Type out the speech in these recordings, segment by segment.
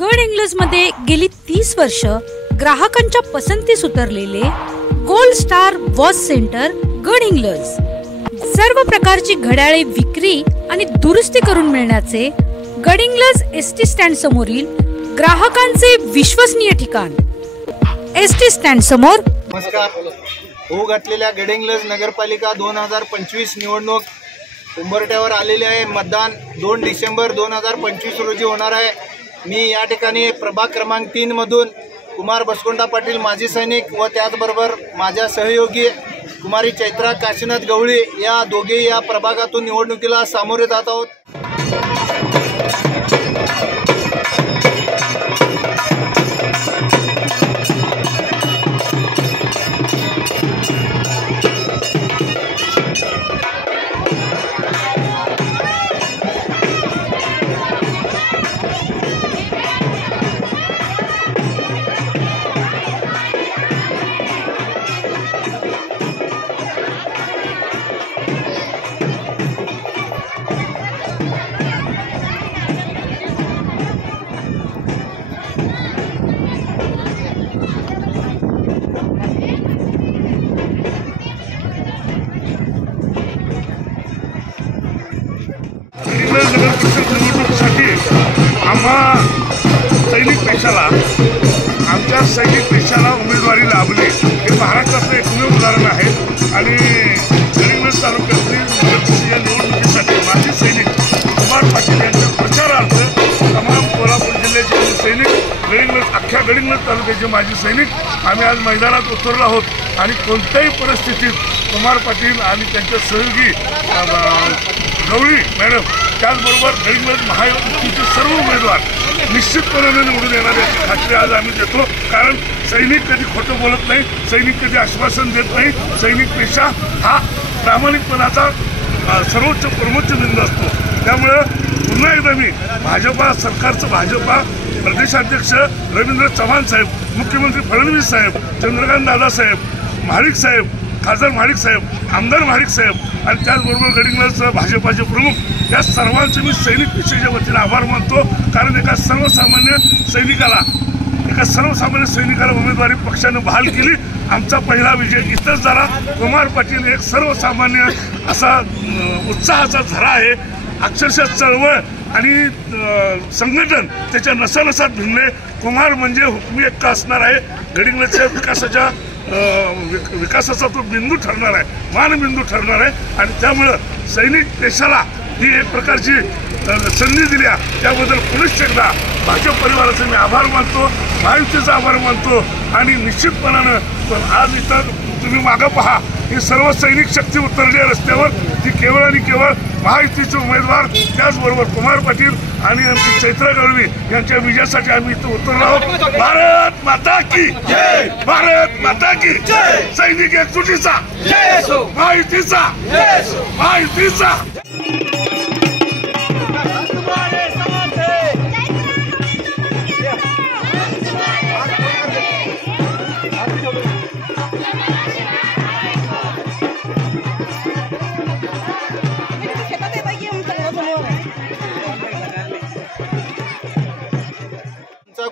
गडहिंग्लजमध्ये गेली 30 वर्ष ग्राहकांच्या पसंतीस उतरलेले gold star watch centre Gadhinglaj सर्व प्रकारची घड्याळे विक्री आणि दुरुस्ती करून मिळण्याचे गडहिंग्लज एसटी स्टँड समोरील ग्राहकांचे विश्वसनीय ठिकाण। एसटी स्टँड समोर नमस्कार। होऊ घातलेल्या गडहिंग्लज नगरपालिका 2025 निवडणूक उंबरठ्यावर आलेले आहे। मतदान 2 डिसेंबर 2025 रोजी होणार आहे। मी या ठिकाणी प्रभाग क्रमांक 3 मधून कुमार बसकोंडा पाटील माजी सैनिक व त्याचबरोबर माझ्या सहयोगी कुमारी चैत्रा काशीनाथ गवळी या दोघे या प्रभागातून निवडणुकीला सामोरे जात आहोत। आम्हा सैनिक पेशाला आमच्या सैनिक पेशाला उमेदवारी लाभली हे महाराष्ट्राचं एकमेव उदाहरण आहे। आणि गडहिंग्लज तालुक्यातील या निवडणुकीसाठी माजी सैनिक कुमार पाटील यांच्या प्रचारार्थ तमाम कोल्हापूर जिल्ह्याचे सैनिक अख्ख्या गडहिंग्लज तालुक्याचे माजी सैनिक आम्ही आज मैदानात उतरलो आहोत। आणि कोणत्याही परिस्थितीत कुमार पाटील आणि त्यांचे सहयोगी गवळी मॅडम त्याचबरोबर गडहिंग्लज महायुतीचे सर्व उमेदवार निश्चितपणे निवडून येणार याची खात्री आज आम्ही देतो। कारण सैनिक कधी खोटं बोलत नाही, सैनिक कधी आश्वासन देत नाही। सैनिक पेशा हा प्रामाणिकपणाचा सर्वोच्च परमोच्च बिंदू असतो। त्यामुळे पुन्हा एकदा मी भाजपा सरकारचं भाजपा प्रदेशाध्यक्ष रवींद्र चव्हाण साहेब, मुख्यमंत्री फडणवीस साहेब, चंद्रकांत दादा साहेब, महाडिक साहेब, खासदार महाडिक साहेब, आमदार महाडिक साहेब आणि त्याचबरोबर गडहिंग्लज भाजपाचे प्रमुख या सर्वांचे मी सैनिक पेशेच्या वतीने आभार मानतो। कारण एका सर्वसामान्य सैनिकाला उमेदवारी पक्षाने बहाल केली। आमचा पहिला विजय इथंच झाला। कुमार पाटील एक सर्वसामान्य असा उत्साहाचा झरा आहे। अक्षरशः चळवळ आणि संघटन त्याच्या नसानसात भिनले। कुमार म्हणजे हुकमी एक्का असणार आहे। गडहिंग्लजच्या विकासाचा तो बिंदू ठरणार आहे, मानबिंदू ठरणार आहे। आणि त्यामुळं सैनिक पेशाला ही एक प्रकारची संधी दिल्या त्याबद्दल पुनश्च एकदा भाजप परिवाराचे मी आभार मानतो, महायुतीचा आभार मानतो। आणि निश्चितपणानं आज इथं तुम्ही मागं पहा, ही सर्व सैनिक शक्ती उतरली रस्त्यावर। ती केवळ आणि केवळ महायुतीचे उमेदवार त्याचबरोबर कुमार पाटील आणि आमची चैत्रा गवळी यांच्या विजयासाठी आम्ही इथं उतरलो आहोत। भारत माता की जय, भारत माता की जय। सैनिक एकजुटीचा जय असो, महायुतीचा जय असो, महायुतीचा।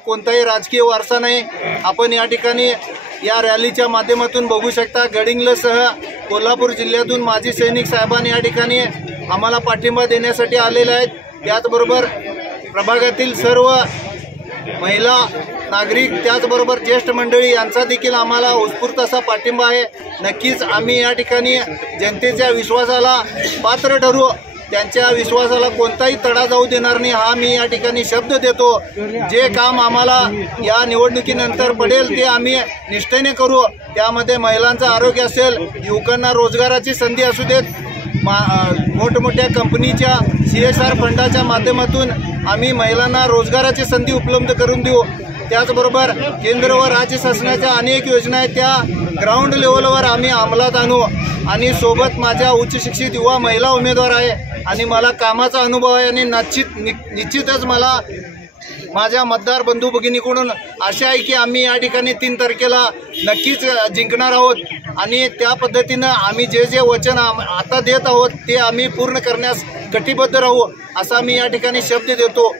कोणताही राजकीय वारसा नाही। आपण या ठिकाणी या रॅलीच्या माध्यमातून बघू शकता गडहिंग्लजसह कोल्हापूर जिल्ह्यातून माजी सैनिक साहेबांनी या ठिकाणी आम्हाला पाठिंबा देण्यासाठी आलेले आहेत। त्याचबरोबर प्रभागातील सर्व महिला नागरिक त्याचबरोबर ज्येष्ठ मंडळी यांचा देखील आम्हाला उत्स्फूर्त असा पाठिंबा आहे। नक्कीच आम्ही या ठिकाणी जनतेच्या विश्वासाला पात्र ठरू, त्यांच्या विश्वासाला कोणताही तडा जाऊ देणार नाही हा मी या ठिकाणी शब्द देतो। जे काम आम्हाला या निवडणुकीनंतर पडेल ते आम्ही निष्ठेने करू। त्यामध्ये महिलांचं आरोग्य असेल, युवकांना रोजगाराची संधी असू देत, मोठमोठ्या कंपनीच्या CSR फंडाच्या माध्यमातून आम्ही महिलांना रोजगाराची संधी उपलब्ध करून देऊ। त्याचबरोबर केंद्र व राज्य शासनाच्या अनेक योजना आहेत त्या ग्राउंड लेवलवर आम्ही अंमलात आणू। आणि सोबत माझ्या उच्च शिक्षित युवा महिला उमेदवार आहे आणि मला कामाचा अनुभव आहे। आणि निश्चितच मला माझ्या मतदार बंधू भगिनीकडून आशा आहे की आम्ही या ठिकाणी 3 तारखेला नक्कीच जिंकणार आहोत आणि त्या पद्धतीनं आम्ही जे वचन आता देत आहोत ते आम्ही पूर्ण करण्यास कटिबद्ध राहू असा मी या ठिकाणी शब्द देतो।